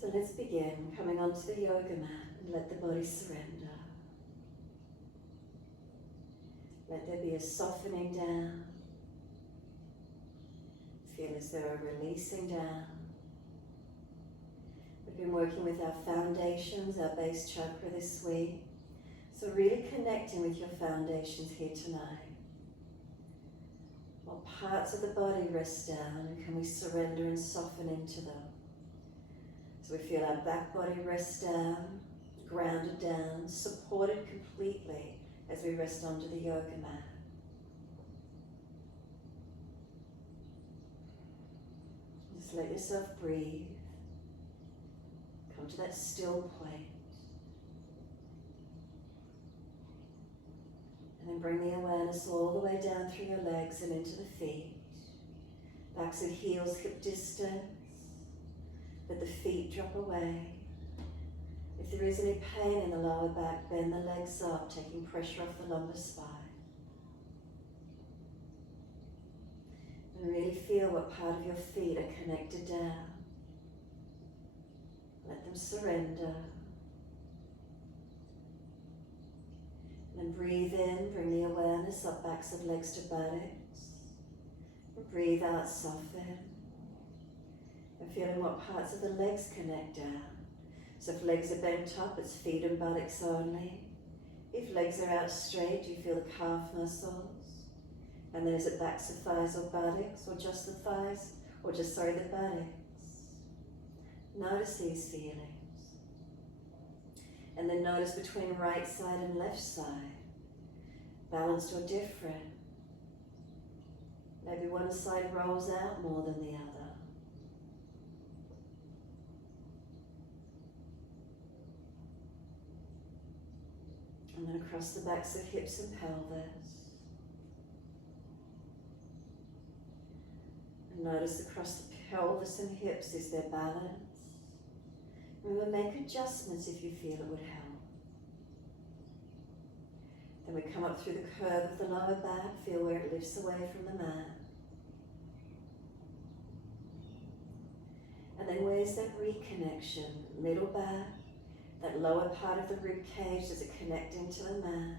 So let's begin coming onto the yoga mat and let the body surrender. Let there be a softening down. Feel as though we're releasing down. We've been working with our foundations, our base chakra this week. So really connecting with your foundations here tonight. What parts of the body rest down and can we surrender and soften into them? So we feel our back body rest down, grounded down, supported completely as we rest onto the yoga mat. Just let yourself breathe. Come to that still point. And then bring the awareness all the way down through your legs and into the feet. Backs of heels hip distance. Let the feet drop away. If there is any pain in the lower back, bend the legs up, taking pressure off the lumbar spine. And really feel what part of your feet are connected down. Let them surrender. And then breathe in, bring the awareness up backs of legs to buttocks. And breathe out, soften. And feeling what parts of the legs connect down. So if legs are bent up, it's feet and buttocks only. If legs are out straight, you feel the calf muscles. And then is it backs of thighs or buttocks, or just the thighs, or just, the buttocks. Notice these feelings. And then notice between right side and left side, balanced or different. Maybe one side rolls out more than the other. And then across the backs of hips and pelvis. And notice across the pelvis and hips, is there balance? Remember, make adjustments if you feel it would help. Then we come up through the curve of the lower back, feel where it lifts away from the mat. And then where's that reconnection? Middle back, that lower part of the rib cage, is it connecting to the mat?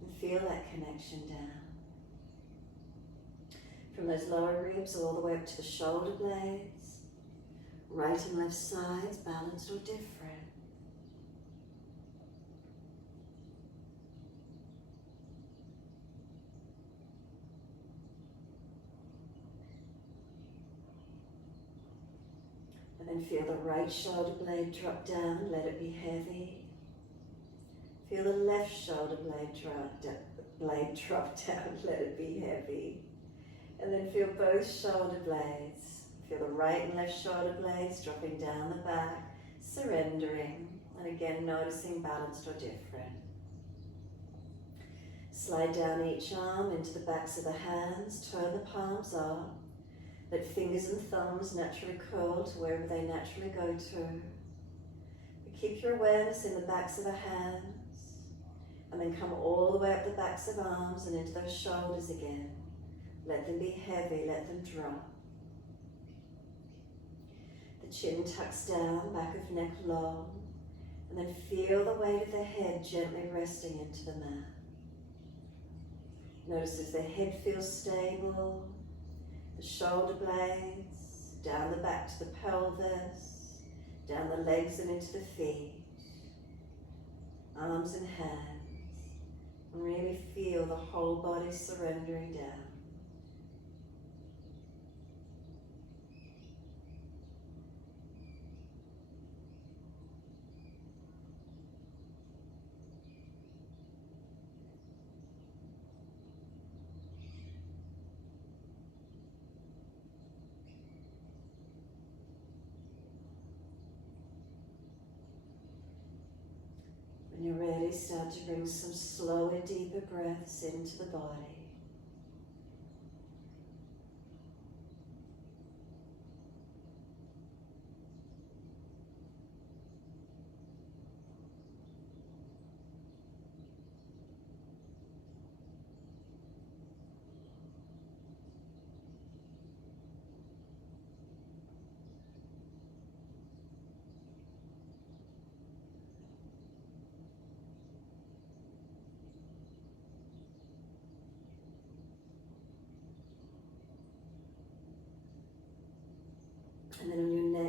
And feel that connection down. From those lower ribs all the way up to the shoulder blades, right and left sides, balanced or different. And then feel the right shoulder blade drop down, let it be heavy. Feel the left shoulder blade drop down, let it be heavy. And then feel both shoulder blades. Feel the right and left shoulder blades dropping down the back, surrendering, and again noticing balanced or different. Slide down each arm into the backs of the hands, turn the palms up. Let fingers and thumbs naturally curl to wherever they naturally go to. But keep your awareness in the backs of the hands, and then come all the way up the backs of arms and into those shoulders again. Let them be heavy, let them drop. The chin tucks down, back of neck long, and then feel the weight of the head gently resting into the mat. Notice if the head feels stable, the shoulder blades, down the back to the pelvis, down the legs and into the feet, arms and hands, and really feel the whole body surrendering down. When you're ready, start to bring some slower, deeper breaths into the body.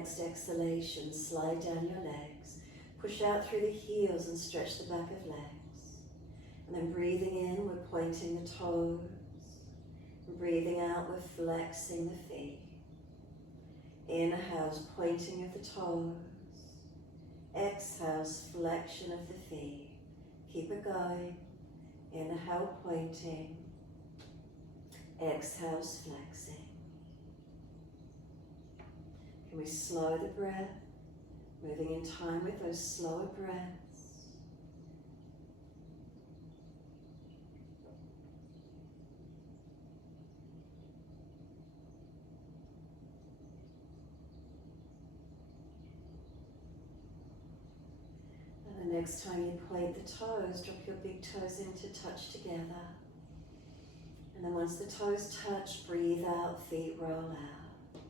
next exhalation, slide down your legs. Push out through the heels and stretch the back of legs. And then breathing in, we're pointing the toes. And breathing out, we're flexing the feet. Inhales, pointing of the toes. Exhales, flexion of the feet. Keep it going. Inhale, pointing. Exhales, flexing. Can we slow the breath? Moving in time with those slower breaths. And the next time you point the toes, drop your big toes in to touch together. And then once the toes touch, breathe out, feet roll out.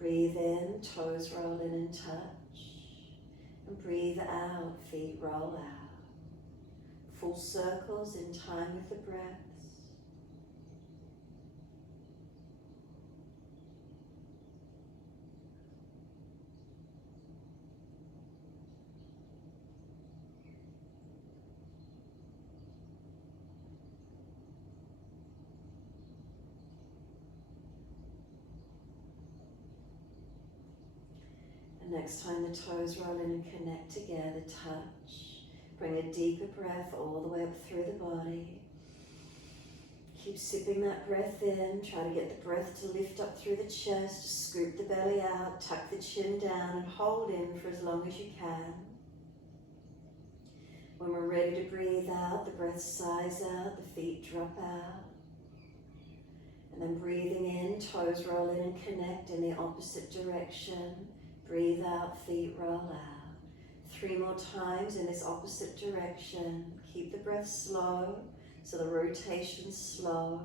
Breathe in, toes roll in and touch. And breathe out, feet roll out. Full circles in time with the breaths. Next time the toes roll in and connect together, touch. Bring a deeper breath all the way up through the body. Keep sipping that breath in. Try to get the breath to lift up through the chest. Scoop the belly out, tuck the chin down and hold in for as long as you can. When we're ready to breathe out, the breath sighs out, the feet drop out. And then breathing in, toes roll in and connect in the opposite direction. Breathe out, feet roll out. 3 more times in this opposite direction. Keep the breath slow, so the rotation's slow.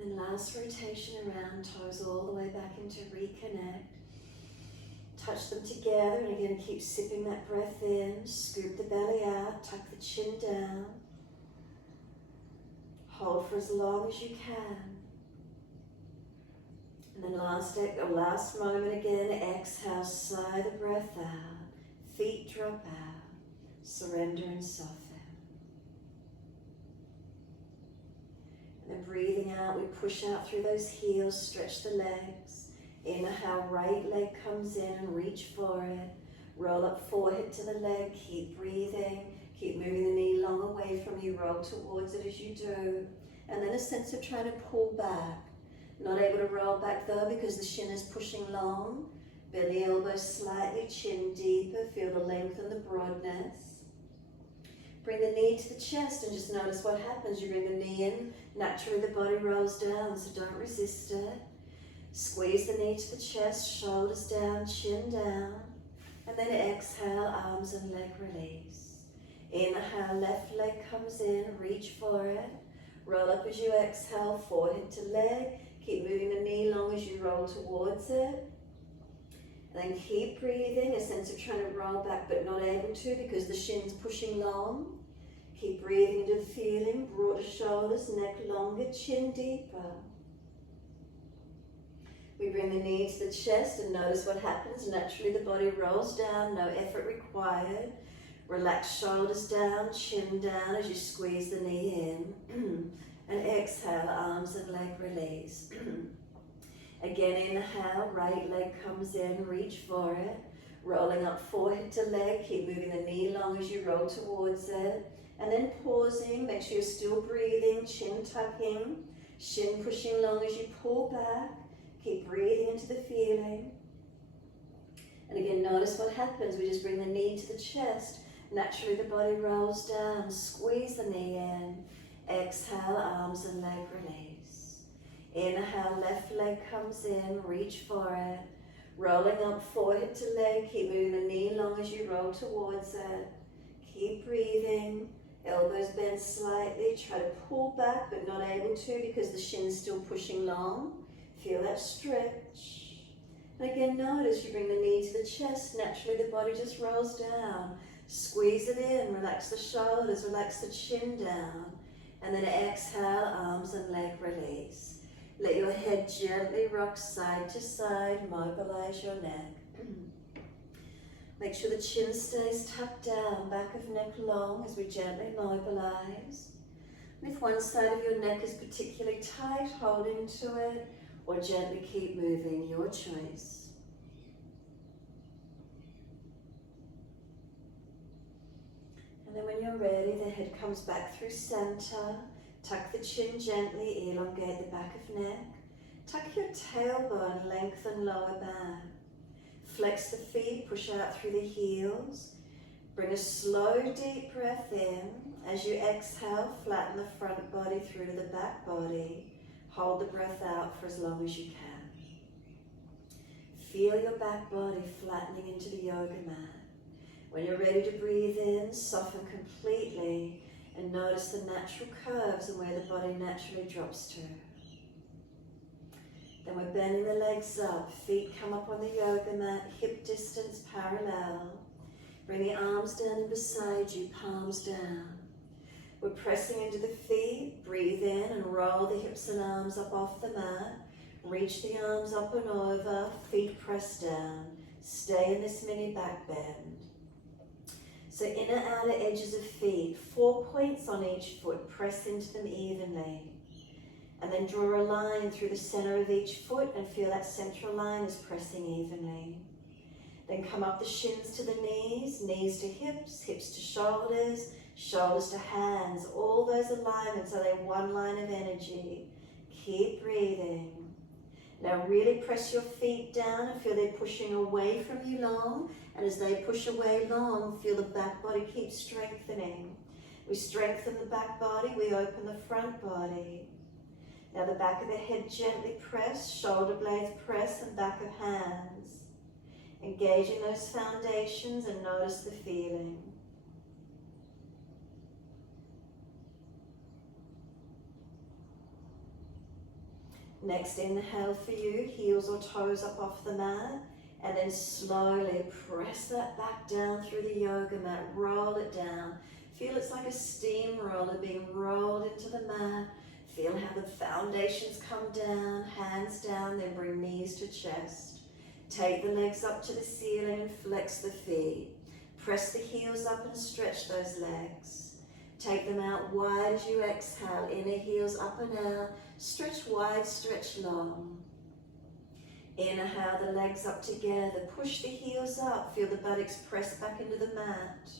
And then last rotation around, toes all the way back into reconnect. Touch them together and again keep sipping that breath in, scoop the belly out, tuck the chin down. Hold for as long as you can. And then last moment again, exhale, sigh the breath out, feet drop out, surrender and soften. And then breathing out, we push out through those heels, stretch the legs. Inhale, right leg comes in and reach for it. Roll up forehead to the leg, keep breathing. Keep moving the knee long away from you, roll towards it as you do. And then a sense of trying to pull back. Not able to roll back though because the shin is pushing long. Belly, elbows slightly, chin deeper, feel the length and the broadness. Bring the knee to the chest and just notice what happens. You bring the knee in, naturally the body rolls down, so don't resist it. Squeeze the knee to the chest, shoulders down, chin down. And then exhale, arms and leg release. Inhale, left leg comes in, reach for it. Roll up as you exhale, forehead to leg. Keep moving the knee long as you roll towards it. And then keep breathing, a sense of trying to roll back but not able to because the shin's pushing long. Keep breathing into the feeling, broader shoulders, neck longer, chin deeper. We bring the knee to the chest and notice what happens. Naturally the body rolls down, no effort required. Relax shoulders down, chin down as you squeeze the knee in. And exhale, arms and leg release. Again, inhale, right leg comes in, reach for it. Rolling up forehead to leg, keep moving the knee long as you roll towards it. And then pausing, make sure you're still breathing, chin tucking, shin pushing long as you pull back. Keep breathing into the feeling. And again, notice what happens. We just bring the knee to the chest. Naturally, the body rolls down. Squeeze the knee in. Exhale, arms and leg release. Inhale, left leg comes in. Reach for it. Rolling up forehead to leg. Keep moving the knee long as you roll towards it. Keep breathing. Elbows bend slightly. Try to pull back, but not able to because the shin's still pushing long. Feel that stretch. And again, notice you bring the knee to the chest. Naturally, the body just rolls down. Squeeze it in, relax the shoulders, relax the chin down. And then exhale, arms and leg release. Let your head gently rock side to side, mobilize your neck. Make sure the chin stays tucked down, back of neck long as we gently mobilize. And if one side of your neck is particularly tight, hold into it, or gently keep moving, your choice. And then when you're ready, the head comes back through center. Tuck the chin gently, elongate the back of neck. Tuck your tailbone, lengthen lower back. Flex the feet, push out through the heels. Bring a slow, deep breath in. As you exhale, flatten the front body through to the back body. Hold the breath out for as long as you can. Feel your back body flattening into the yoga mat. When you're ready to breathe in, soften completely and notice the natural curves and where the body naturally drops to. Then we're bending the legs up, feet come up on the yoga mat, hip distance parallel. Bring the arms down and beside you, palms down. We're pressing into the feet, breathe in and roll the hips and arms up off the mat. Reach the arms up and over, feet press down. Stay in this mini back bend. So inner outer edges of feet, 4 points on each foot, press into them evenly. And then draw a line through the center of each foot and feel that central line is pressing evenly. Then come up the shins to the knees, knees to hips, hips to shoulders, shoulders to hands. All those alignments are they one line of energy. Keep breathing. Now really press your feet down and feel they're pushing away from you long. And as they push away long, feel the back body keep strengthening. We strengthen the back body, we open the front body. Now the back of the head gently press, shoulder blades press, and back of hands. Engaging those foundations and notice the feeling. Next inhale for you, heels or toes up off the mat, and then slowly press that back down through the yoga mat, roll it down. Feel it's like a steamroller being rolled into the mat. Feel how the foundations come down, hands down, then bring knees to chest. Take the legs up to the ceiling and flex the feet. Press the heels up and stretch those legs. Take them out wide as you exhale, inner heels up and out. Stretch wide, stretch long. Inhale the legs up together, push the heels up, feel the buttocks press back into the mat.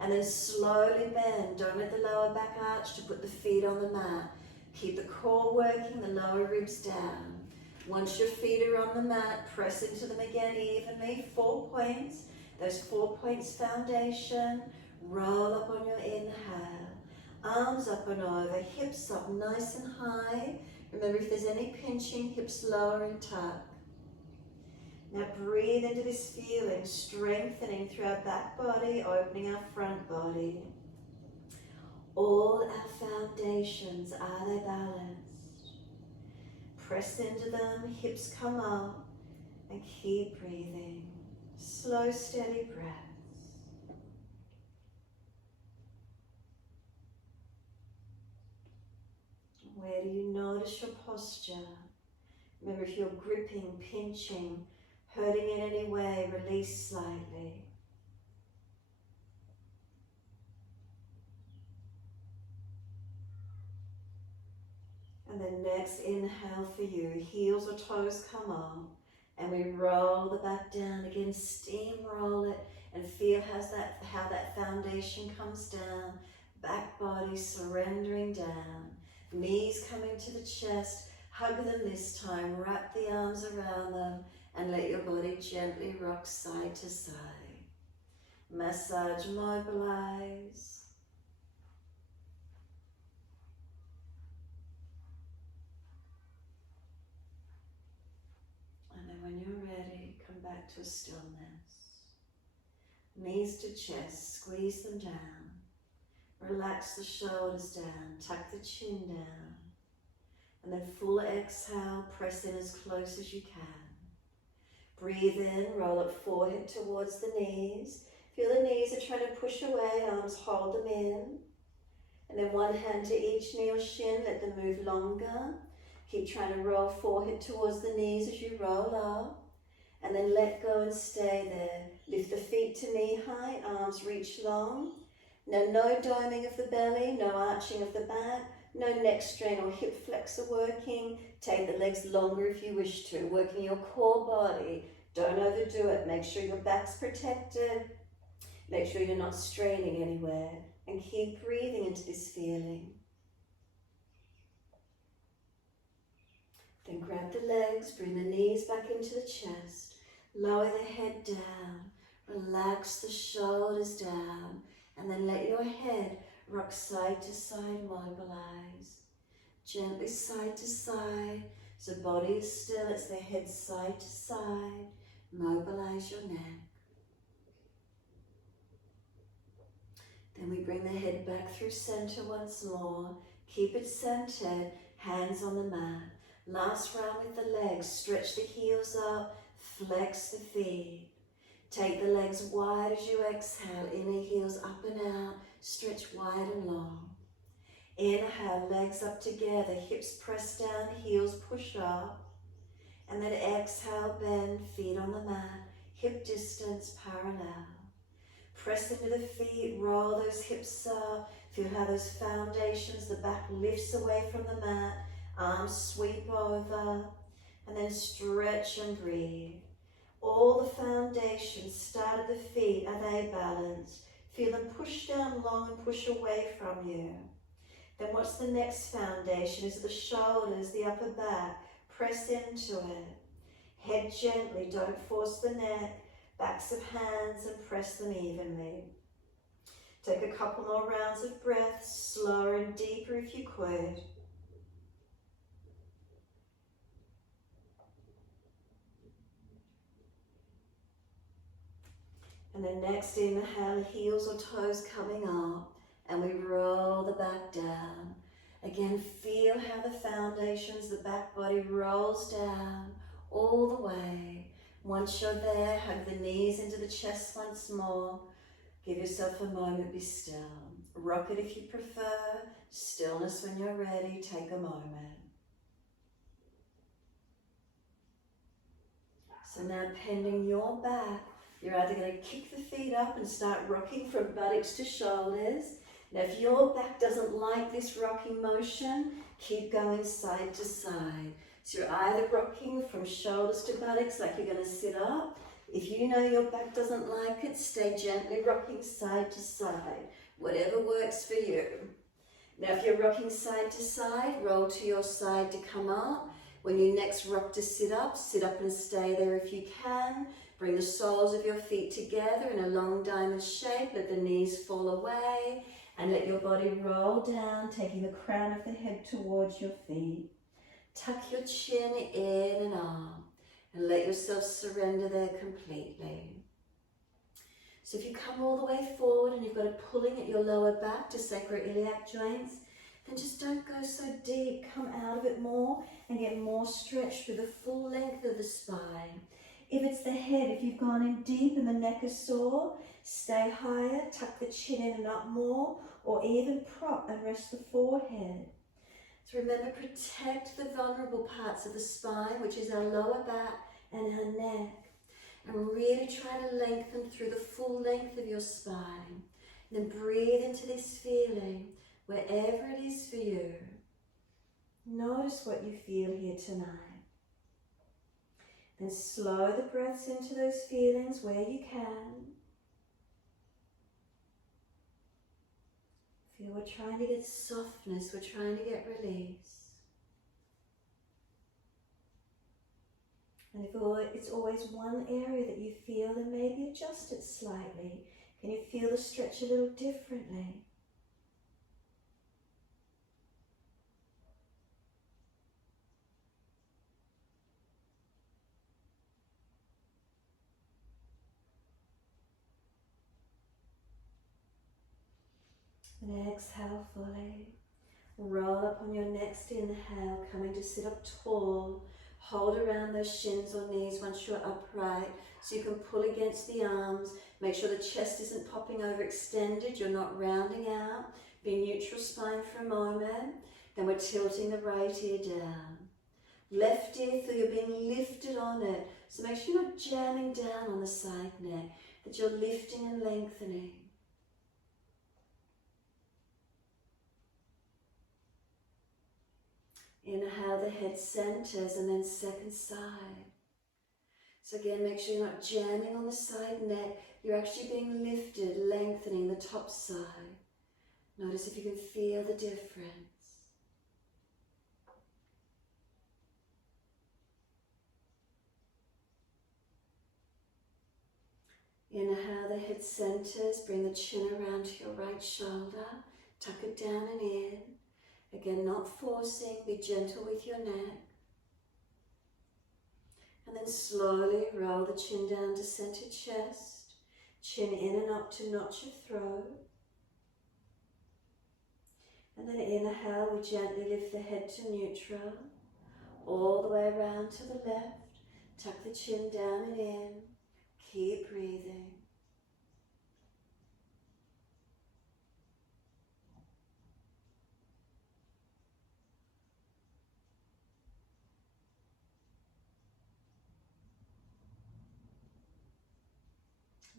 And then slowly bend, don't let the lower back arch to put the feet on the mat. Keep the core working, the lower ribs down. Once your feet are on the mat, press into them again evenly, 4 points. Those 4 points foundation, roll up on your inhale. Arms up and over, hips up nice and high. Remember if there's any pinching, hips lower and tuck. Now breathe into this feeling, strengthening through our back body, opening our front body. All our foundations, are they balanced? Press into them, hips come up, and keep breathing. Slow, steady breaths. Where do you notice your posture? Remember if you're gripping, pinching, hurting in any way, release slightly. And then next inhale for you, heels or toes come up, and we roll the back down again, steamroll it, and feel how that foundation comes down, back body surrendering down, knees coming to the chest, hug them this time, wrap the arms around them, and let your body gently rock side to side. Massage, mobilize. And then when you're ready, come back to a stillness. Knees to chest, squeeze them down. Relax the shoulders down, tuck the chin down. And then full exhale, press in as close as you can. Breathe in, roll up forehead towards the knees. Feel the knees are trying to push away, arms hold them in. And then one hand to each knee or shin, let them move longer. Keep trying to roll forehead towards the knees as you roll up. And then let go and stay there. Lift the feet to knee height, arms reach long. Now no doming of the belly, no arching of the back, no neck strain or hip flexor working. Take the legs longer if you wish to, working your core body. Don't overdo it. Make sure your back's protected. Make sure you're not straining anywhere. And keep breathing into this feeling. Then grab the legs, bring the knees back into the chest. Lower the head down. Relax the shoulders down. And then let your head rock side to side, mobilize. Gently side to side. So body is still, it's the head side to side. Mobilize your neck. Then we bring the head back through center once more. Keep it centered, hands on the mat. Last round with the legs, stretch the heels up, flex the feet. Take the legs wide as you exhale, inner heels up and out, stretch wide and long. Inhale, legs up together, hips press down, heels push up. And then exhale, bend, feet on the mat, hip distance parallel. Press into the feet, roll those hips up, feel how those foundations, the back lifts away from the mat, arms sweep over, and then stretch and breathe. All the foundations start at the feet, are they balanced? Feel them push down long and push away from you. Then what's the next foundation? Is it the shoulders, the upper back? Press into it. Head gently, don't force the neck. Backs of hands and press them evenly. Take a couple more rounds of breath, slower and deeper if you could. And then next inhale, heels or toes coming up, and we roll the back down. Again, feel how the foundations, the back body rolls down all the way. Once you're there, hug the knees into the chest once more. Give yourself a moment, be still. Rock it if you prefer. Stillness when you're ready, take a moment. So now pending your back, you're either going to kick the feet up and start rocking from buttocks to shoulders. Now if your back doesn't like this rocking motion, keep going side to side. So you're either rocking from shoulders to buttocks like you're going to sit up. If you know your back doesn't like it, stay gently rocking side to side. Whatever works for you. Now if you're rocking side to side, roll to your side to come up. When you next rock to sit up and stay there if you can. Bring the soles of your feet together in a long diamond shape. Let the knees fall away and let your body roll down, taking the crown of the head towards your feet. Tuck your chin in and up and let yourself surrender there completely. So if you come all the way forward and you've got it pulling at your lower back to sacroiliac joints, then just don't go so deep. Come out of it more and get more stretch through the full length of the spine. If it's the head, if you've gone in deep and the neck is sore, stay higher, tuck the chin in and up more, or even prop and rest the forehead. So remember, protect the vulnerable parts of the spine, which is our lower back and our neck. And really try to lengthen through the full length of your spine. And then breathe into this feeling, wherever it is for you. Notice what you feel here tonight. Then slow the breaths into those feelings where you can. Feel we're trying to get softness, we're trying to get release. And if it's always one area that you feel, then maybe adjust it slightly. Can you feel the stretch a little differently? And exhale fully. Roll up on your next inhale, coming to sit up tall. Hold around those shins or knees once you're upright, so you can pull against the arms. Make sure the chest isn't popping over extended, you're not rounding out. Be neutral spine for a moment. Then we're tilting the right ear down. Left ear, feel you're being lifted on it. So make sure you're not jamming down on the side neck, that you're lifting and lengthening. Inhale, the head centers, and then second side. So again, make sure you're not jamming on the side neck. You're actually being lifted, lengthening the top side. Notice if you can feel the difference. Inhale, the head centers. Bring the chin around to your right shoulder. Tuck it down and in. Again, not forcing. Be gentle with your neck. And then slowly roll the chin down to center chest. Chin in and up to notch your throat. And then inhale, we gently lift the head to neutral. All the way around to the left. Tuck the chin down and in. Keep breathing.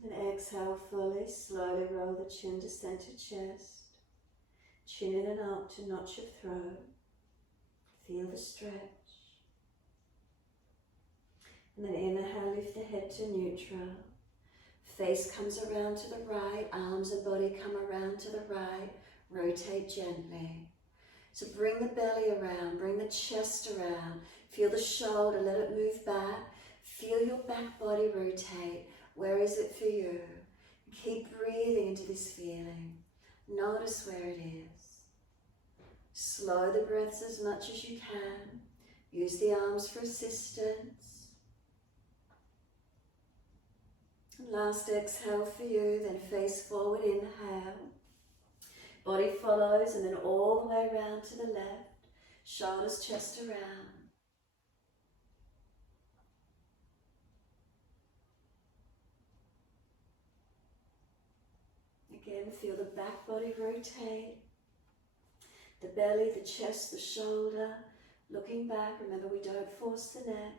Then exhale fully, slowly roll the chin to center chest. Chin in and up to notch your throat. Feel the stretch. And then inhale, lift the head to neutral. Face comes around to the right, arms and body come around to the right. Rotate gently. So bring the belly around, bring the chest around. Feel the shoulder, let it move back. Feel your back body rotate. Where is it for you? Keep breathing into this feeling. Notice where it is. Slow the breaths as much as you can. Use the arms for assistance. And last exhale for you, then face forward, inhale. Body follows and then all the way around to the left. Shoulders, chest around. Again, feel the back body rotate. The belly, the chest, the shoulder. Looking back, remember we don't force the neck.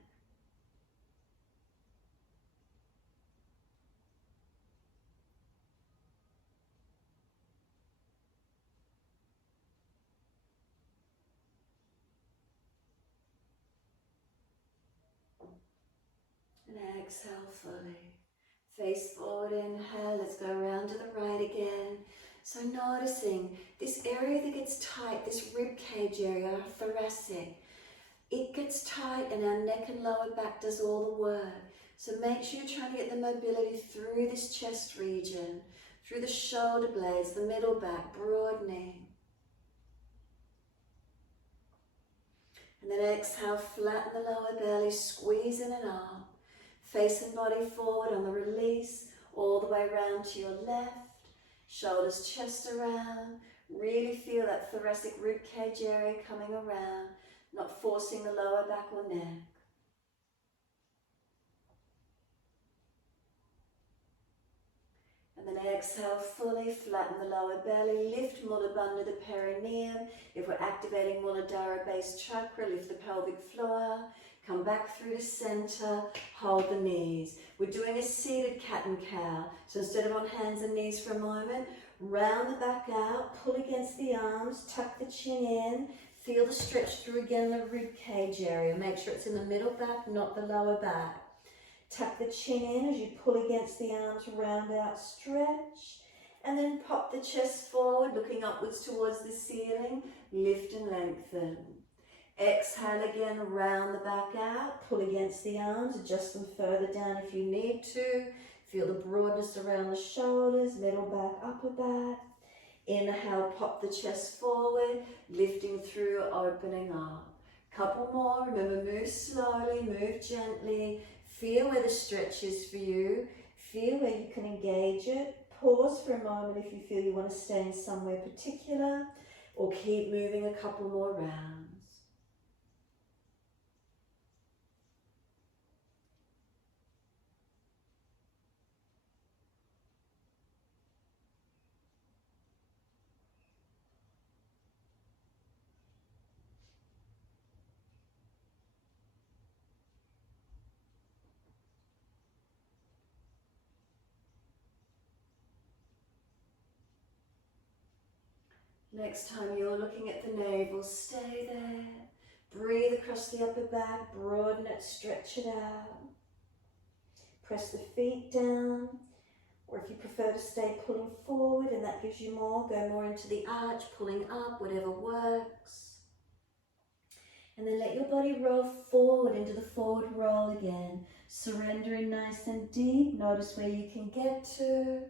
And exhale fully. Face forward, inhale. Let's go around to the right again. So noticing this area that gets tight, this rib cage area, our thoracic, it gets tight and our neck and lower back does all the work. So make sure you're trying to get the mobility through this chest region, through the shoulder blades, the middle back, broadening. And then exhale, flatten the lower belly, squeeze in and up. Face and body forward on the release, all the way around to your left. Shoulders, chest around. Really feel that thoracic rib cage area coming around, not forcing the lower back or neck. And then exhale fully, flatten the lower belly, lift Mula Bandha, the perineum. If we're activating Muladhara base chakra, lift the pelvic floor. Come back through to center, hold the knees. We're doing a seated cat and cow. So instead of on hands and knees for a moment, round the back out, pull against the arms, tuck the chin in, feel the stretch through again the rib cage area. Make sure it's in the middle back, not the lower back. Tuck the chin in as you pull against the arms, round out, stretch. And then pop the chest forward, looking upwards towards the ceiling, lift and lengthen. Exhale again, round the back out, pull against the arms, adjust them further down if you need to. Feel the broadness around the shoulders, middle back, upper back. Inhale, pop the chest forward, lifting through, opening up. Couple more, remember move slowly, move gently. Feel where the stretch is for you. Feel where you can engage it. Pause for a moment if you feel you want to stay in somewhere particular, or keep moving a couple more rounds. Next time you're looking at the navel, stay there. Breathe across the upper back, broaden it, stretch it out. Press the feet down, or if you prefer to stay pulling forward and that gives you more, go more into the arch, pulling up, whatever works. And then let your body roll forward into the forward roll again. Surrendering nice and deep, notice where you can get to.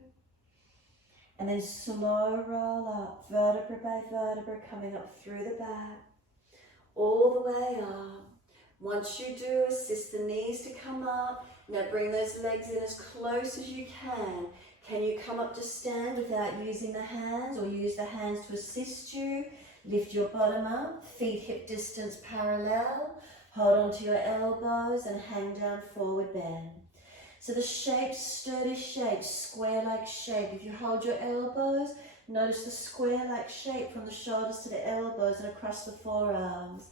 And then slow roll up, vertebra by vertebra, coming up through the back, all the way up. Once you do, assist the knees to come up. Now bring those legs in as close as you can. Can you come up to stand without using the hands, or use the hands to assist you? Lift your bottom up, feet hip distance parallel. Hold on to your elbows and hang down, forward bend. So the shape, sturdy shape, square-like shape. If you hold your elbows, notice the square-like shape from the shoulders to the elbows and across the forearms.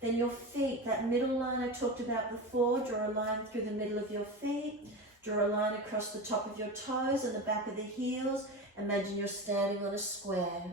Then your feet, that middle line I talked about before, draw a line through the middle of your feet. Draw a line across the top of your toes and the back of the heels. Imagine you're standing on a square.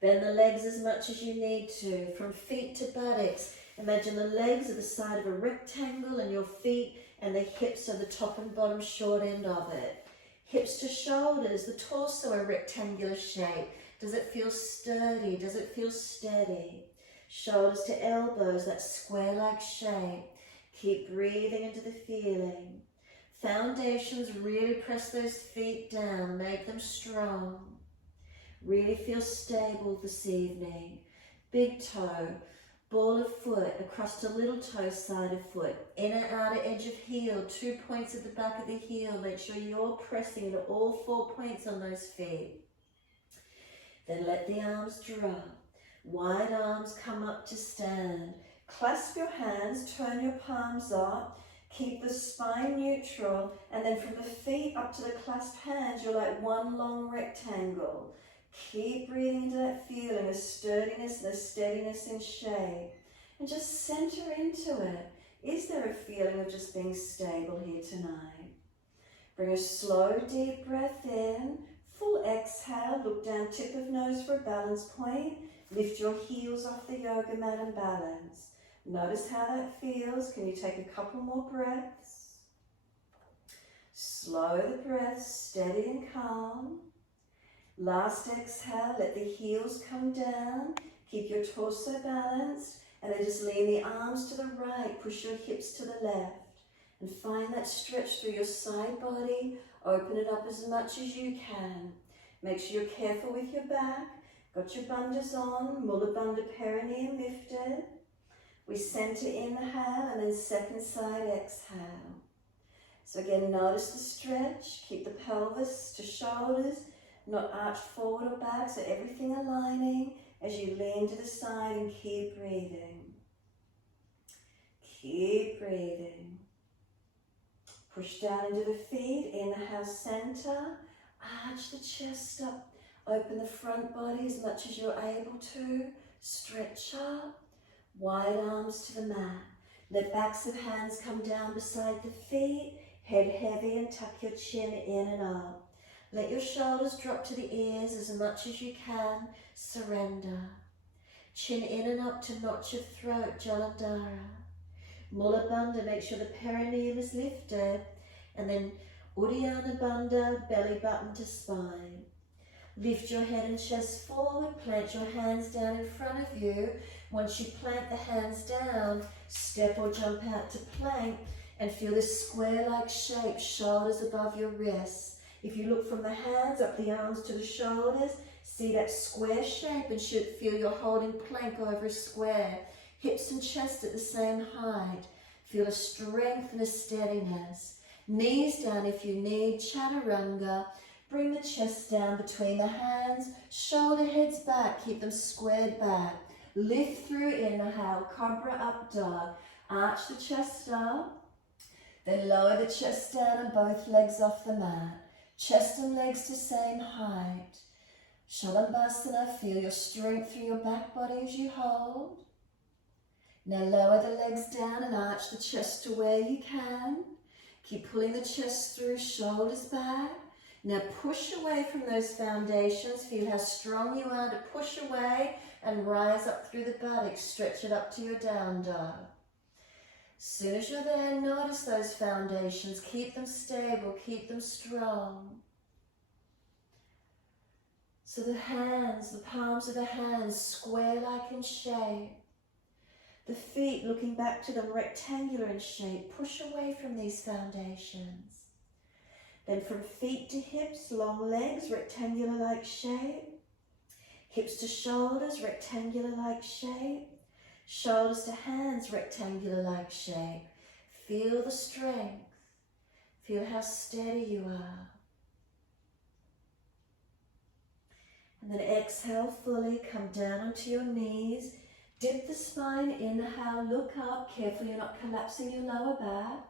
Bend the legs as much as you need to, from feet to buttocks. Imagine the legs are the side of a rectangle and your feet and the hips are the top and bottom short end of it. Hips to shoulders, the torso a rectangular shape. Does it feel sturdy? Does it feel steady? Shoulders to elbows, that square-like shape. Keep breathing into the feeling. Foundations, really press those feet down, make them strong. Really feel stable this evening. Big toe, ball of foot across to little toe, side of foot, inner outer edge of heel, 2 points at the back of the heel. Make sure you're pressing into all 4 points on those feet. Then let the arms drop. Wide arms come up to stand. Clasp your hands, turn your palms up. Keep the spine neutral, and then from the feet up to the clasped hands, you're like one long rectangle. Keep breathing into that feeling of sturdiness and a steadiness in shape. And just center into it. Is there a feeling of just being stable here tonight? Bring a slow, deep breath in. Full exhale. Look down, tip of nose for a balance point. Lift your heels off the yoga mat and balance. Notice how that feels. Can you take a couple more breaths? Slow the breath, steady and calm. Last exhale, let the heels come down. Keep your torso balanced. And then just lean the arms to the right. Push your hips to the left. And find that stretch through your side body. Open it up as much as you can. Make sure you're careful with your back. Got your bandhas on. Mula bandha perineum lifted. We center inhale and then second side exhale. So again, notice the stretch. Keep the pelvis to shoulders. Not arch forward or back, so everything aligning as you lean to the side and keep breathing. Keep breathing. Push down into the feet, inhale, center. Arch the chest up. Open the front body as much as you're able to. Stretch up. Wide arms to the mat. Let backs of hands come down beside the feet. Head heavy and tuck your chin in and up. Let your shoulders drop to the ears as much as you can. Surrender. Chin in and up to notch of throat, Jalandhara. Mula bandha, make sure the perineum is lifted. And then Uddiyana bandha, belly button to spine. Lift your head and chest forward. Plant your hands down in front of you. Once you plant the hands down, step or jump out to plank and feel this square-like shape, shoulders above your wrists. If you look from the hands up the arms to the shoulders, see that square shape and should feel you're holding plank over a square. Hips and chest at the same height. Feel a strength and a steadiness. Knees down if you need, Chaturanga. Bring the chest down between the hands, shoulder heads back, keep them squared back. Lift through inhale, Cobra up dog. Arch the chest up, then lower the chest down and both legs off the mat. Chest and legs to same height. Shalabhasana, feel your strength through your back body as you hold. Now lower the legs down and arch the chest to where you can. Keep pulling the chest through, shoulders back. Now push away from those foundations. Feel how strong you are to push away and rise up through the buttocks. Stretch it up to your down dog. As soon as you're there, notice those foundations. Keep them stable, keep them strong. So the hands, the palms of the hands, square-like in shape. The feet looking back to them, rectangular in shape. Push away from these foundations. Then from feet to hips, long legs, rectangular-like shape. Hips to shoulders, rectangular-like shape. Shoulders to hands, rectangular-like shape. Feel the strength. Feel how steady you are. And then exhale fully, come down onto your knees. Dip the spine, inhale, look up. Careful you're not collapsing your lower back.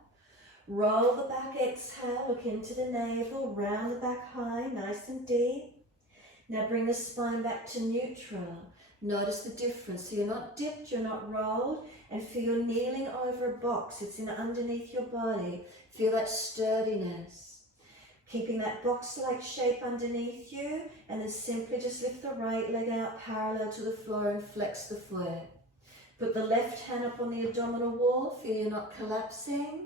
Roll the back, exhale, look into the navel, round the back high, nice and deep. Now bring the spine back to neutral. Notice the difference. So you're not dipped, you're not rolled, and feel you're kneeling over a box. It's in underneath your body. Feel that sturdiness. Keeping that box-like shape underneath you, and then simply just lift the right leg out parallel to the floor and flex the foot. Put the left hand up on the abdominal wall, feel you're not collapsing.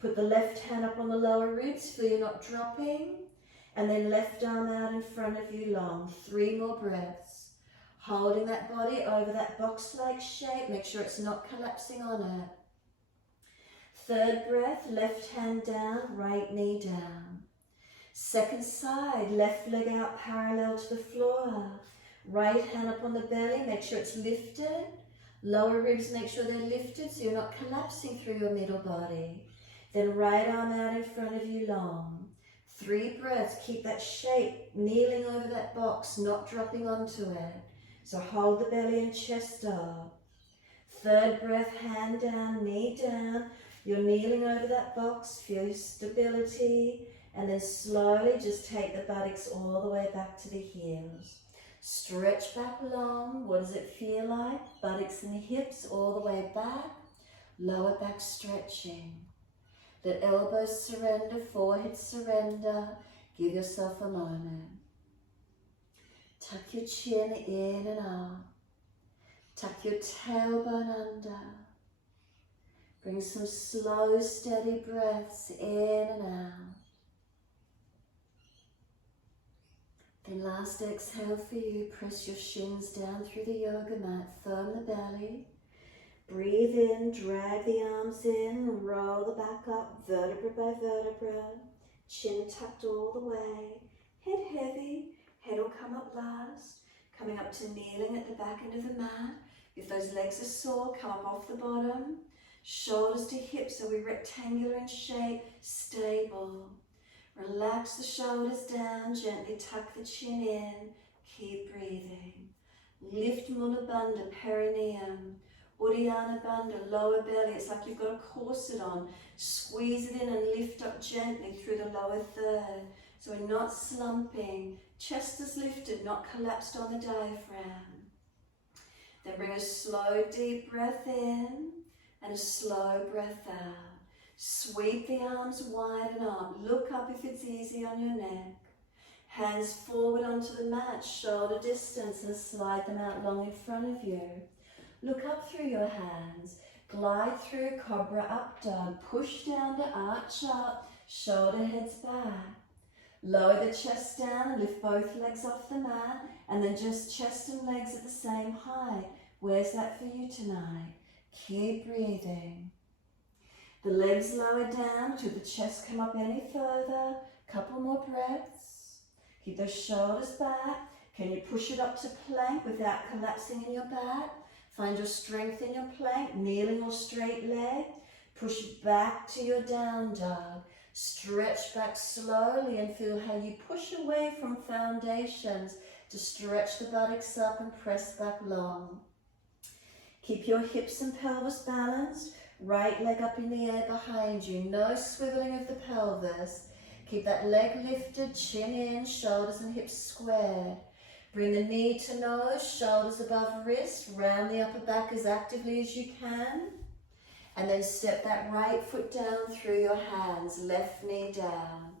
Put the left hand up on the lower ribs, feel you're not dropping. And then left arm out in front of you long. 3 more breaths. Holding that body over that box-like shape, make sure it's not collapsing on it. 3rd breath, left hand down, right knee down. 2nd side, left leg out parallel to the floor. Right hand up on the belly, make sure it's lifted. Lower ribs, make sure they're lifted so you're not collapsing through your middle body. Then right arm out in front of you long. 3 breaths, keep that shape, kneeling over that box, not dropping onto it. So hold the belly and chest up. 3rd breath, hand down, knee down. You're kneeling over that box, feel your stability. And then slowly just take the buttocks all the way back to the heels. Stretch back long. What does it feel like? Buttocks and the hips all the way back. Lower back stretching. Let elbows surrender, forehead surrender. Give yourself a moment. Tuck your chin in and up. Tuck your tailbone under. Bring some slow, steady breaths in and out. Then last exhale for you, press your shins down through the yoga mat, firm the belly. Breathe in, drag the arms in, roll the back up, vertebra by vertebra. Chin tucked all the way, head heavy, head will come up last. Coming up to kneeling at the back end of the mat. If those legs are sore, come up off the bottom. Shoulders to hips, so we're rectangular in shape, stable. Relax the shoulders down, gently tuck the chin in, keep breathing. Lift Mula Bandha, perineum, Uddiyana Bandha, lower belly. It's like you've got a corset on. Squeeze it in and lift up gently through the lower third. So we're not slumping. Chest is lifted, not collapsed on the diaphragm. Then bring a slow, deep breath in and a slow breath out. Sweep the arms wide and up. Look up if it's easy on your neck. Hands forward onto the mat, shoulder distance, and slide them out long in front of you. Look up through your hands. Glide through Cobra Up Dog. Push down to arch up. Shoulder heads back. Lower the chest down, lift both legs off the mat, and then just chest and legs at the same height. Where's that for you tonight? Keep breathing. The legs lower down, should the chest come up any further. Couple more breaths. Keep those shoulders back. Can you push it up to plank without collapsing in your back? Find your strength in your plank, kneeling or straight leg. Push back to your down dog. Stretch back slowly and feel how you push away from foundations to stretch the buttocks up and press back long. Keep your hips and pelvis balanced. Right leg up in the air behind you. No swiveling of the pelvis. Keep that leg lifted, chin in, shoulders and hips squared. Bring the knee to nose, shoulders above wrist. Round the upper back as actively as you can. And then step that right foot down through your hands, left knee down.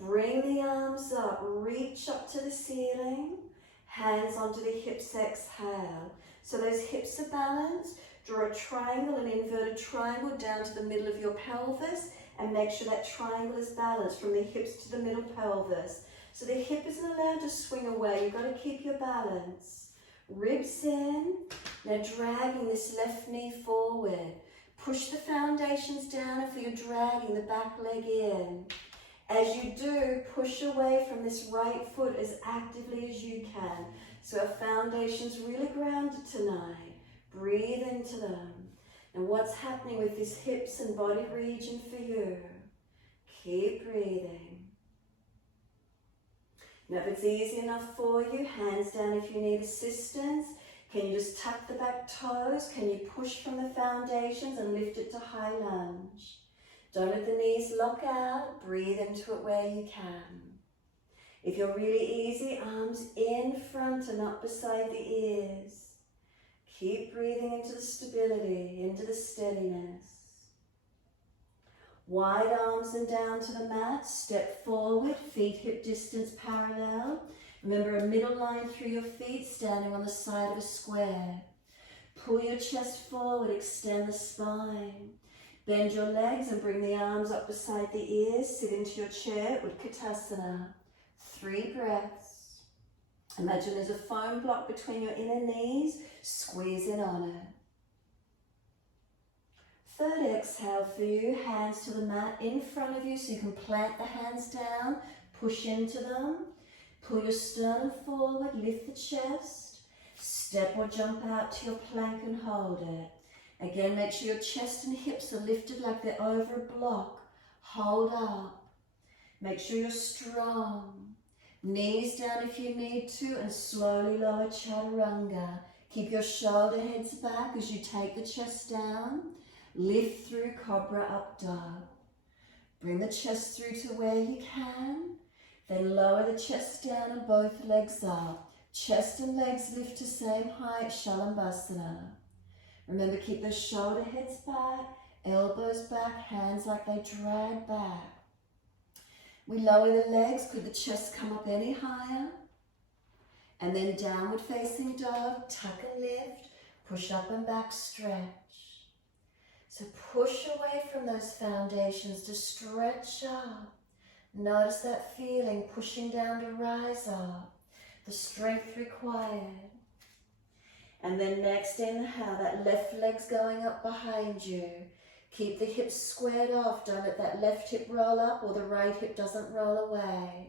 Bring the arms up, reach up to the ceiling, hands onto the hips, exhale. So those hips are balanced. Draw a triangle, an inverted triangle down to the middle of your pelvis, and make sure that triangle is balanced from the hips to the middle pelvis. So the hip isn't allowed to swing away. You've got to keep your balance. Ribs in. Now dragging this left knee forward. Push the foundations down and feel you're dragging the back leg in. As you do, push away from this right foot as actively as you can. So our foundation's really grounded tonight. Breathe into them. And what's happening with this hips and body region for you? Keep breathing. Now if it's easy enough for you, hands down if you need assistance. Can you just tuck the back toes? Can you push from the foundations and lift it to high lunge? Don't let the knees lock out. Breathe into it where you can. If you're really easy, arms in front and up beside the ears. Keep breathing into the stability, into the steadiness. Wide arms and down to the mat. Step forward, feet hip distance parallel. Remember a middle line through your feet, standing on the side of a square. Pull your chest forward, extend the spine. Bend your legs and bring the arms up beside the ears. Sit into your chair, Utkatasana. 3 breaths. Imagine there's a foam block between your inner knees. Squeeze in on it. 3rd exhale for you, hands to the mat in front of you so you can plant the hands down, push into them. Pull your sternum forward, lift the chest. Step or jump out to your plank and hold it. Again, make sure your chest and hips are lifted like they're over a block. Hold up. Make sure you're strong. Knees down if you need to, and slowly lower Chaturanga. Keep your shoulder heads back as you take the chest down. Lift through Cobra Up Dog. Bring the chest through to where you can. Then lower the chest down and both legs up. Chest and legs lift to same height, Shalabhasana. Remember, keep those shoulder heads back, elbows back, hands like they drag back. We lower the legs. Could the chest come up any higher? And then downward facing dog, tuck and lift, push up and back, stretch. So push away from those foundations to stretch up. Notice that feeling, pushing down to rise up. The strength required. And then next inhale, that left leg's going up behind you. Keep the hips squared off. Don't let that left hip roll up or the right hip doesn't roll away.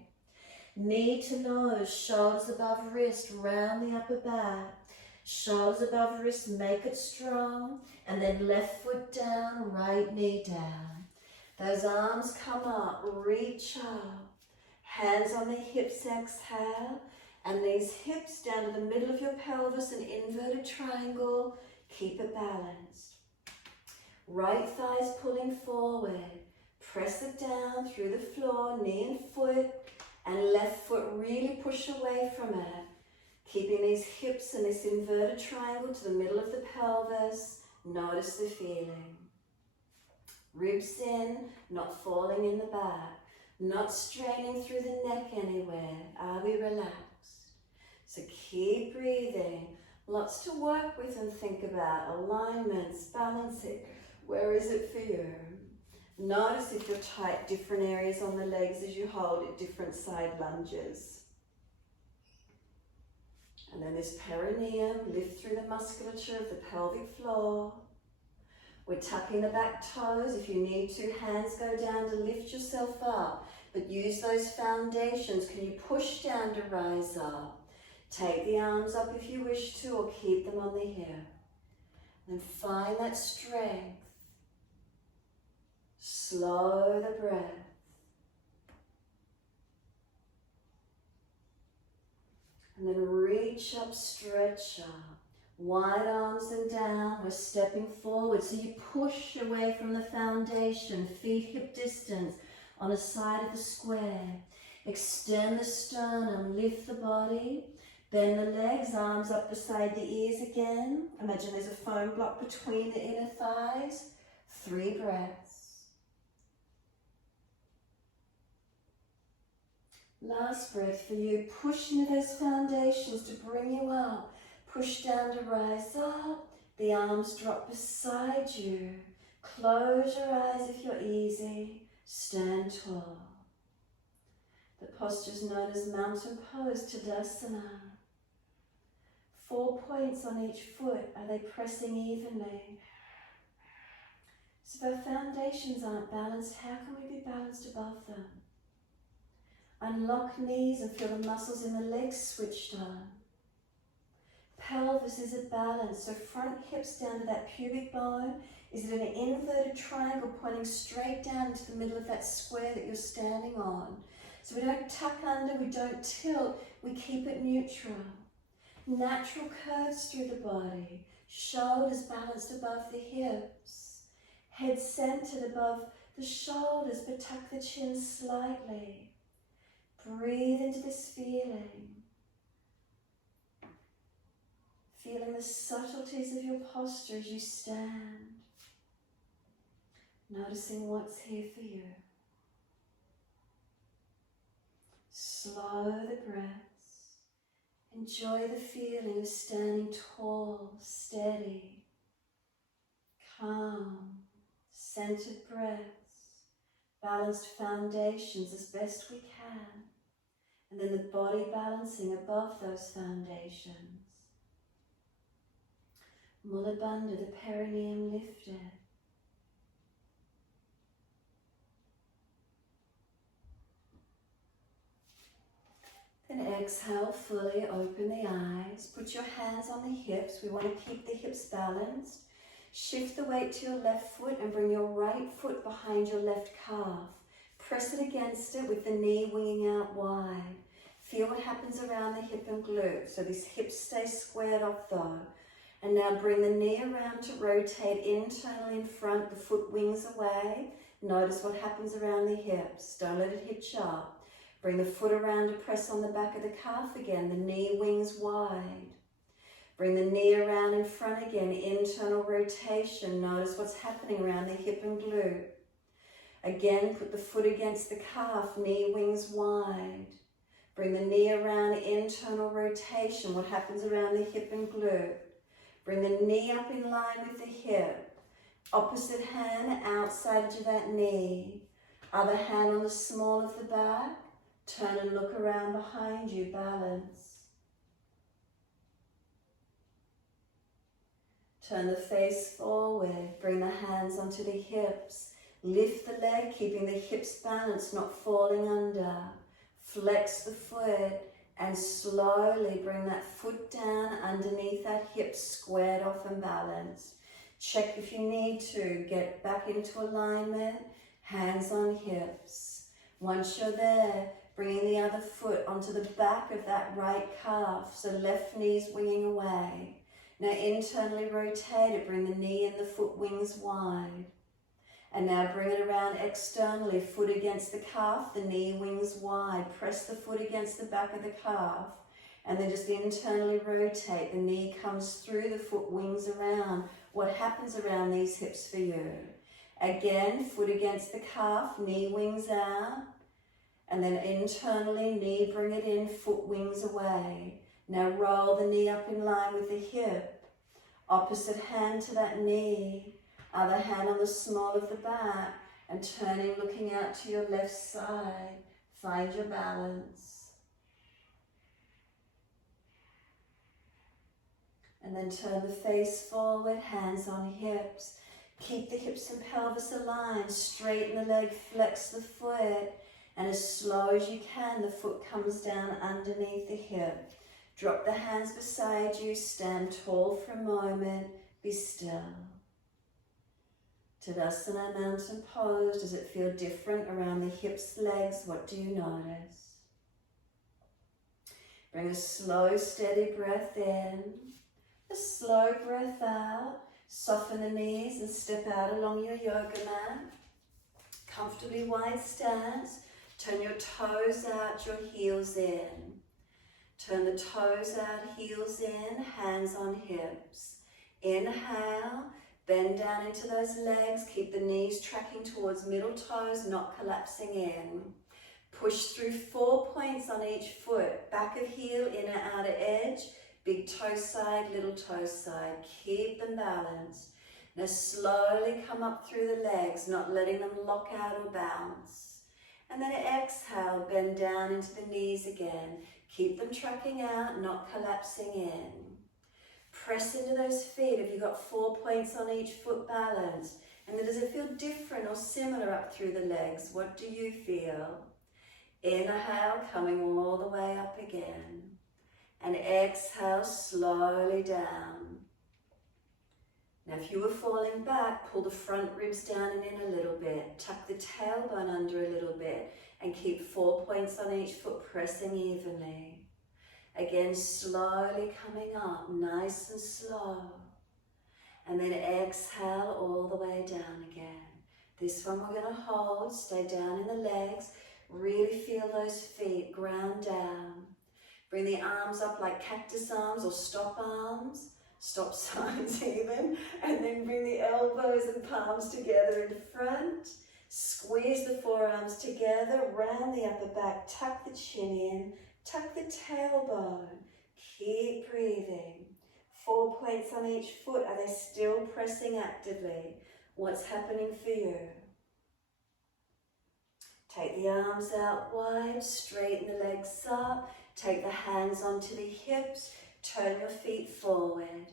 Knee to nose, shoulders above wrist, round the upper back. Shoulders above wrist, make it strong. And then left foot down, right knee down. Those arms come up, reach up. Hands on the hips, exhale. And these hips down to the middle of your pelvis, an inverted triangle. Keep it balanced. Right thighs pulling forward. Press it down through the floor, knee and foot. And left foot really push away from it. Keeping these hips and this inverted triangle to the middle of the pelvis. Notice the feeling. Ribs in, not falling in the back. Not straining through the neck anywhere. Are we relaxed? So keep breathing. Lots to work with and think about. Alignments, balancing. Where is it for you? Notice if you're tight, different areas on the legs as you hold at different side lunges. And then this perineum, lift through the musculature of the pelvic floor. We're tucking the back toes. If you need to, hands go down to lift yourself up. But use those foundations. Can you push down to rise up? Take the arms up if you wish to, or keep them on the hip. And find that strength. Slow the breath. And then reach up, stretch up. Wide arms and down. We're stepping forward. So you push away from the foundation. Feet hip distance on a side of the square. Extend the sternum. Lift the body. Bend the legs, arms up beside the ears again. Imagine there's a foam block between the inner thighs. 3 breaths. Last breath for you. Push into those foundations to bring you up. Push down to rise up. The arms drop beside you. Close your eyes if you're easy. Stand tall. The posture is known as mountain pose, Tadasana. 4 points on each foot. Are they pressing evenly? So if our foundations aren't balanced, how can we be balanced above them? Unlock knees and feel the muscles in the legs switched on. Pelvis is at balance, so front hips down to that pubic bone. Is it an inverted triangle pointing straight down into the middle of that square that you're standing on? So we don't tuck under, we don't tilt, we keep it neutral. Natural curves through the body. Shoulders balanced above the hips. Head centered above the shoulders, but tuck the chin slightly. Breathe into this feeling. Feeling the subtleties of your posture as you stand. Noticing what's here for you. Slow the breaths. Enjoy the feeling of standing tall, steady, calm, centered breaths, balanced foundations as best we can, and then the body balancing above those foundations. Mula Bandha, the perineum lifted. Then exhale, fully open the eyes. Put your hands on the hips. We want to keep the hips balanced. Shift the weight to your left foot and bring your right foot behind your left calf. Press it against it with the knee winging out wide. Feel what happens around the hip and glute. So these hips stay squared off though. And now bring the knee around to rotate internally in front, the foot wings away. Notice what happens around the hips. Don't let it hitch up. Bring the foot around to press on the back of the calf again, the knee wings wide. Bring the knee around in front again, internal rotation. Notice what's happening around the hip and glute. Again, put the foot against the calf, knee wings wide. Bring the knee around, internal rotation. What happens around the hip and glute? Bring the knee up in line with the hip. Opposite hand outside of that knee. Other hand on the small of the back. Turn and look around behind you, balance. Turn the face forward, bring the hands onto the hips. Lift the leg, keeping the hips balanced, not falling under. Flex the foot and slowly bring that foot down underneath that hip, squared off and balanced. Check if you need to, get back into alignment, hands on hips. Once you're there, bringing the other foot onto the back of that right calf, so left knee's winging away. Now internally rotate it, bring the knee and the foot wings wide. And now bring it around externally, foot against the calf, the knee wings wide. Press the foot against the back of the calf, and then just internally rotate. The knee comes through, the foot wings around. What happens around these hips for you? Again, foot against the calf, knee wings out. And then internally, knee, bring it in, foot wings away. Now roll the knee up in line with the hip. Opposite hand to that knee. Other hand on the small of the back. And turning, looking out to your left side. Find your balance. And then turn the face forward, hands on hips. Keep the hips and pelvis aligned. Straighten the leg, flex the foot. And as slow as you can, the foot comes down underneath the hip. Drop the hands beside you, stand tall for a moment, be still. Tadasana, mountain pose. Does it feel different around the hips, legs? What do you notice? Bring a slow, steady breath in, a slow breath out. Soften the knees and step out along your yoga mat. Comfortably wide stance. Turn your toes out, your heels in. Turn the toes out, heels in, hands on hips. Inhale, bend down into those legs. Keep the knees tracking towards middle toes, not collapsing in. Push through 4 points on each foot. Back of heel, inner, outer edge. Big toe side, little toe side. Keep them balanced. Now slowly come up through the legs, not letting them lock out or bounce. And then exhale, bend down into the knees again. Keep them tracking out, not collapsing in. Press into those feet. Have you got 4 points on each foot balanced? And then does it feel different or similar up through the legs? What do you feel? Inhale, coming all the way up again. And exhale, slowly down. Now if you were falling back, pull the front ribs down and in a little bit. Tuck the tailbone under a little bit. And keep 4 points on each foot, pressing evenly. Again, slowly coming up, nice and slow. And then exhale all the way down again. This one we're going to hold, stay down in the legs. Really feel those feet ground down. Bring the arms up like cactus arms or stop arms. Stop signs even. And then bring the elbows and palms together in front. Squeeze the forearms together, round the upper back, tuck the chin in, tuck the tailbone. Keep breathing. 4 points on each foot. Are they still pressing actively? What's happening for you? Take the arms out wide, straighten the legs up, take the hands onto the hips, turn your feet forward.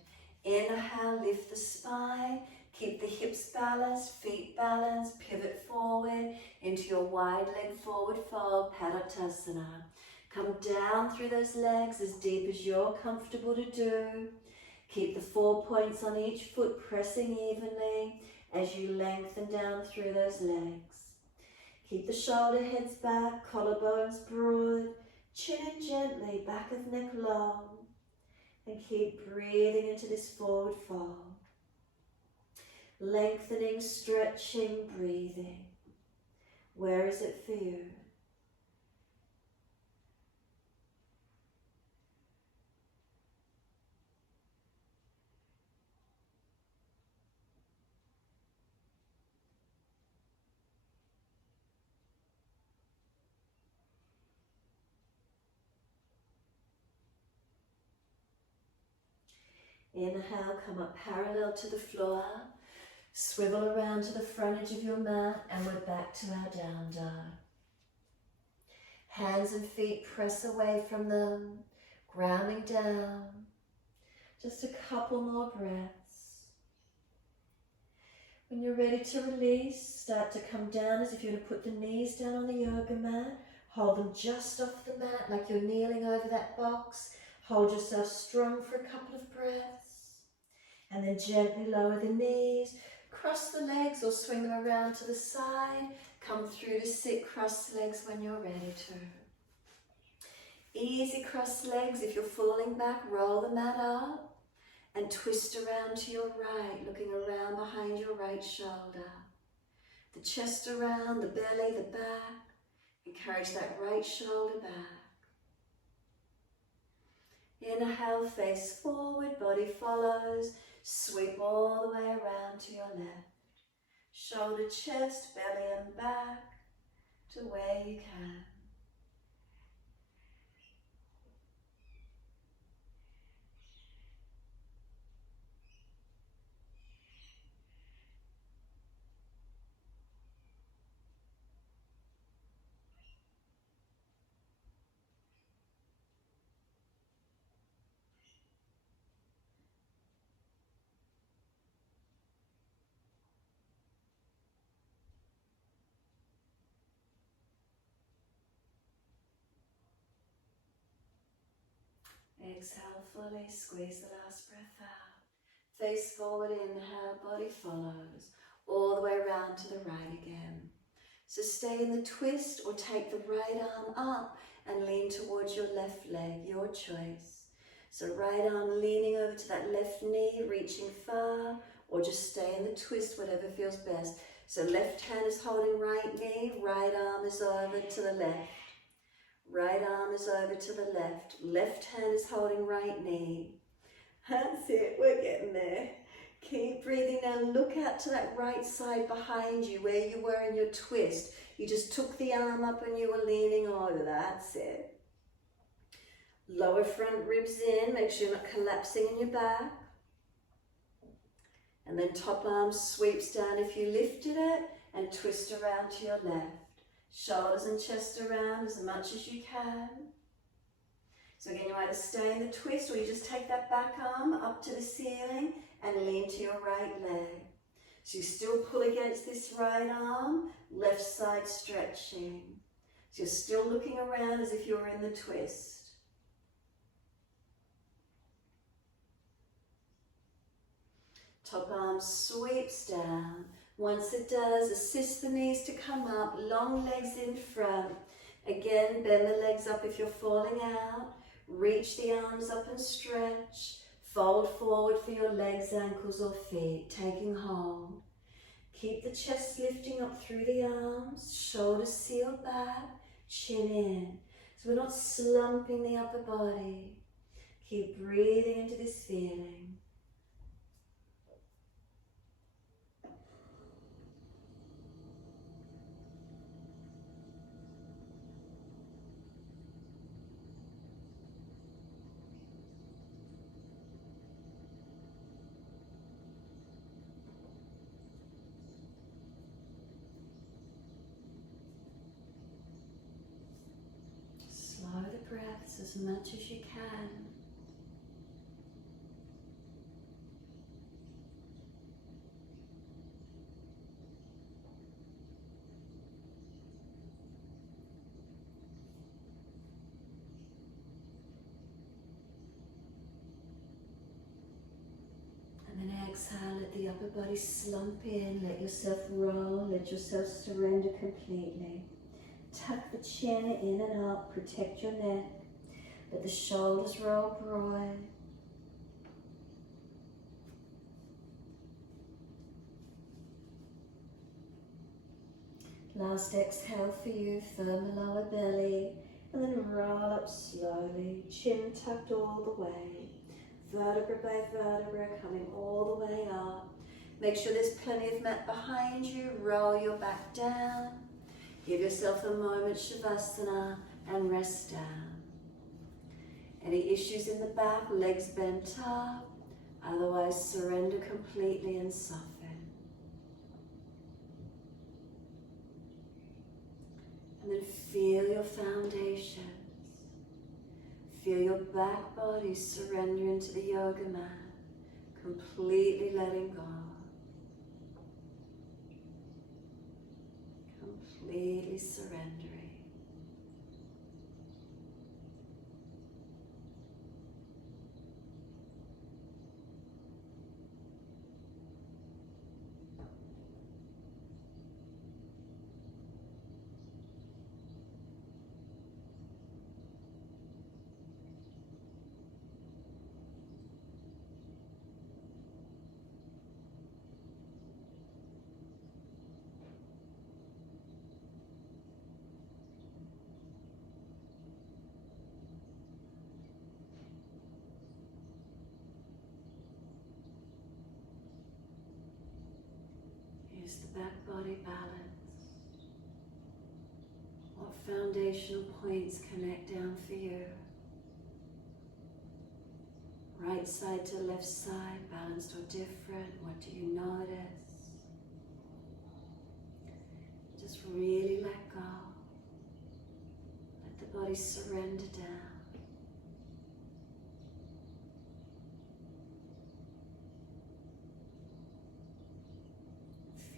Inhale, lift the spine, keep the hips balanced, feet balanced, pivot forward into your wide leg forward fold, Paratasana. Come down through those legs as deep as you're comfortable to do. Keep the 4 points on each foot pressing evenly as you lengthen down through those legs. Keep the shoulder heads back, collarbones broad, chin in gently, back of neck long. And keep breathing into this forward fold. Lengthening, stretching, breathing. Where is it for you? Inhale, come up parallel to the floor. Swivel around to the front edge of your mat and we're back to our down dog. Hands and feet press away from them, grounding down. Just a couple more breaths. When you're ready to release, start to come down as if you're going to put the knees down on the yoga mat. Hold them just off the mat like you're kneeling over that box. Hold yourself strong for a couple of breaths. And then gently lower the knees. Cross the legs or swing them around to the side. Come through to sit cross legs when you're ready to. Easy cross legs. If you're falling back, roll the mat up and twist around to your right, looking around behind your right shoulder. The chest around, the belly, the back. Encourage that right shoulder back. Inhale, face forward, body follows. Sweep all the way around to your left. Shoulder, chest, belly and back to where you can. Exhale fully, squeeze the last breath out. Face forward, inhale, body follows. All the way around to the right again. So stay in the twist or take the right arm up and lean towards your left leg, your choice. So right arm leaning over to that left knee, reaching far, or just stay in the twist, whatever feels best. So left hand is holding right knee, right arm is over to the left. Right arm is over to the left. Left hand is holding right knee. That's it, we're getting there. Keep breathing now. Look out to that right side behind you where you were in your twist. You just took the arm up and you were leaning over. That's it. Lower front ribs in. Make sure you're not collapsing in your back. And then top arm sweeps down if you lifted it, and twist around to your left. Shoulders and chest around as much as you can. So again, you either stay in the twist or you just take that back arm up to the ceiling and lean to your right leg. So you still pull against this right arm, left side stretching. So you're still looking around as if you were in the twist. Top arm sweeps down. Once it does, assist the knees to come up, long legs in front. Again, bend the legs up if you're falling out. Reach the arms up and stretch. Fold forward for your legs, ankles or feet, taking hold. Keep the chest lifting up through the arms, shoulders sealed back, chin in. So we're not slumping the upper body. Keep breathing into this feeling. Slow the breaths as much as you can. And then exhale, let the upper body slump in, let yourself roll, let yourself surrender completely. Tuck the chin in and up, protect your neck. Let the shoulders roll broad. Last exhale for you, firm the lower belly, and then roll up slowly, chin tucked all the way. Vertebra by vertebra, coming all the way up. Make sure there's plenty of mat behind you, roll your back down. Give yourself a moment, Shavasana, and rest down. Any issues in the back, legs bent up, otherwise surrender completely and soften. And then feel your foundations. Feel your back body surrender into the yoga mat, completely letting go. Completely surrendering. Use the back body balance. What foundational points connect down for you? Right side to left side, balanced or different? What do you notice? Just really let go. Let the body surrender down.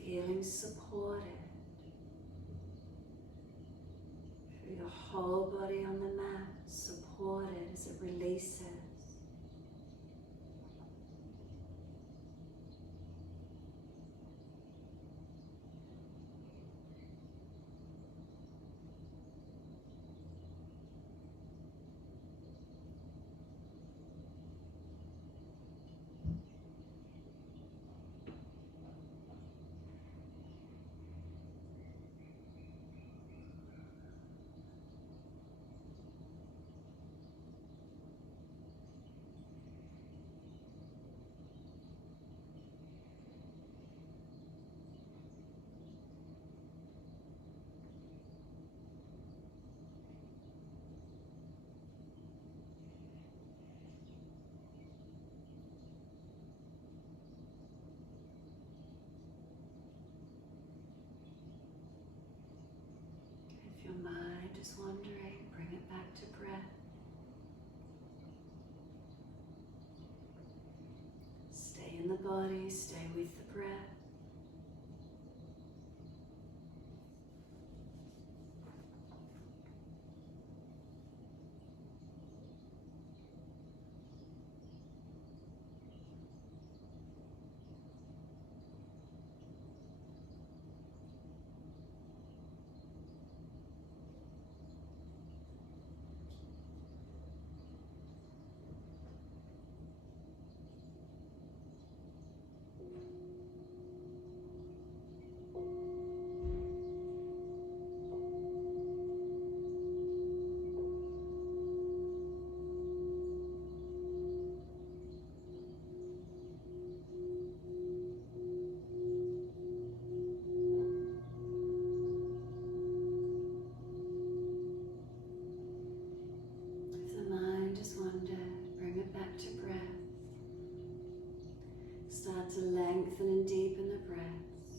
Feeling supported through your whole body on the mat, supported as it releases. body, stay with the breath. Start to lengthen and deepen the breaths.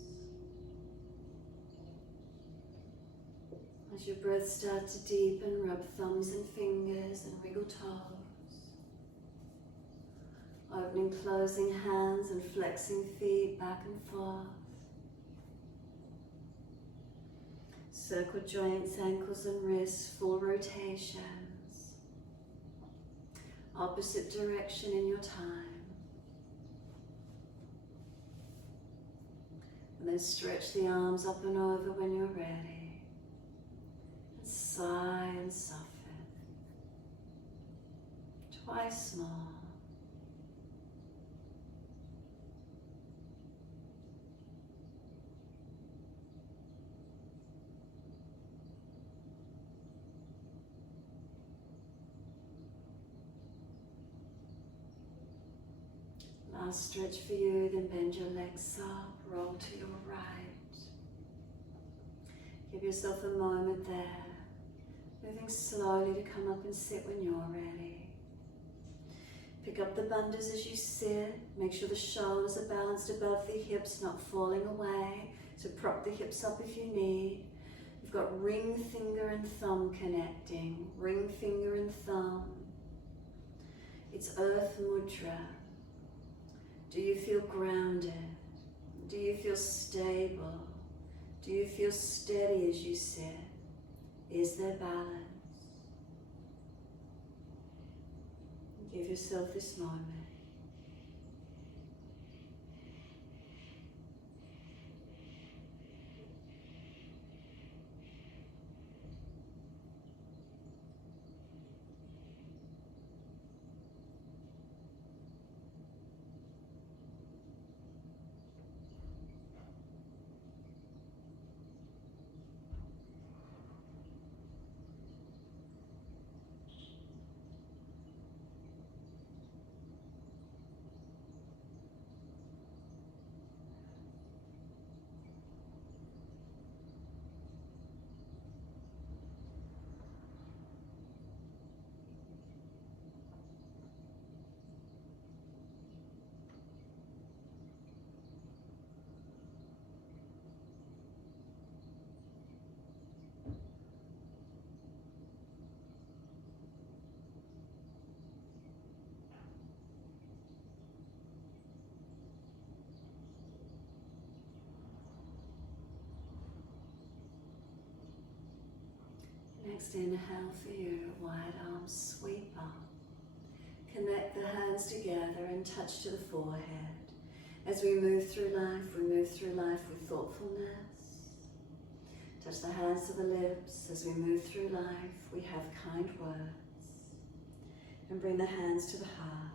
As your breaths start to deepen, rub thumbs and fingers and wriggle toes. Opening, closing hands and flexing feet back and forth. Circle joints, ankles and wrists, full rotations. Opposite direction in your time. And then stretch the arms up and over when you're ready. And sigh and soften. Twice more. Last stretch for you, then bend your legs up, roll to your right. Give yourself a moment there, moving slowly to come up and sit when you're ready. Pick up the bandhas as you sit, make sure the shoulders are balanced above the hips, not falling away, so prop the hips up if you need. You've got ring finger and thumb connecting, ring finger and thumb. It's Earth Mudra. Do you feel grounded? Do you feel stable? Do you feel steady as you sit? Is there balance? Give yourself this moment. Next inhale for you, wide arms sweep up. Connect the hands together and touch to the forehead. As we move through life with thoughtfulness. Touch the hands to the lips. As we move through life, we have kind words. And bring the hands to the heart.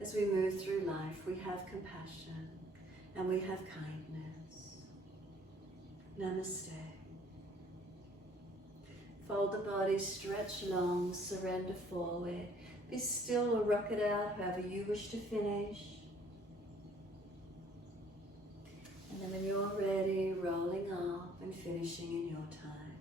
As we move through life, we have compassion and we have kindness. Namaste. Fold the body, stretch long, surrender forward. Be still or rock it out, however you wish to finish. And then when you're ready, rolling up and finishing in your time.